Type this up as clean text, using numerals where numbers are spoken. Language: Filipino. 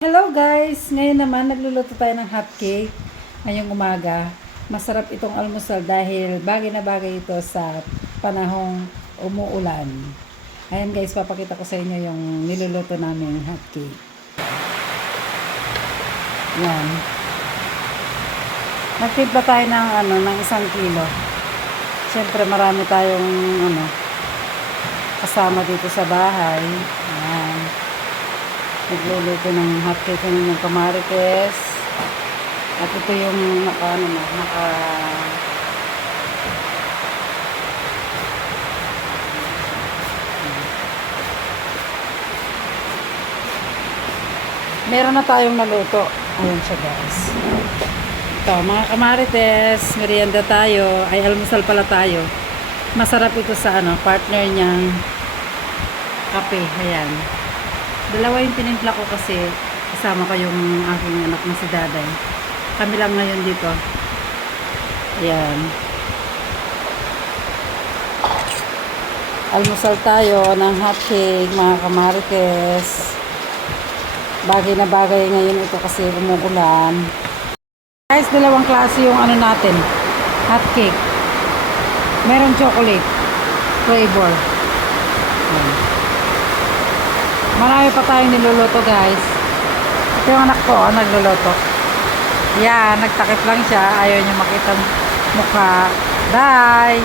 Hello guys! Ngayon naman nagluluto tayo ng hotcake ngayong umaga. Masarap itong almusal dahil bagay na bagay ito sa panahong umuulan. Ayan guys, papakita ko sa inyo yung niluluto namin hotcake. Yan. Nagtimpla tayo ng 1 kilo. Siyempre marami tayong kasama dito sa bahay. Ayan. Nagluluto ng hotcake ng kamarites. At ito yung meron na tayong naluto. Ayan siya guys. Ito, mga kamarites, merienda tayo. Ay, almusal pala tayo. Masarap ito sa partner niyang kape. Ayan. Dalawa yung tinimpla ko kasi kasama ko yung aking anak na si Daday. Kami lang ngayon dito. Ayan. Almusal tayo ng hotcake, mga kamarites. Bagay na bagay ngayon ito kasi umuulan. Guys, dalawang klase yung natin. Hotcake. Meron chocolate flavor. Ayan. Marami pa tayong niluluto guys. Ito yung anak ko, nagluluto. Yan, nagtakip lang siya. Ayaw niya makita mukha. Bye!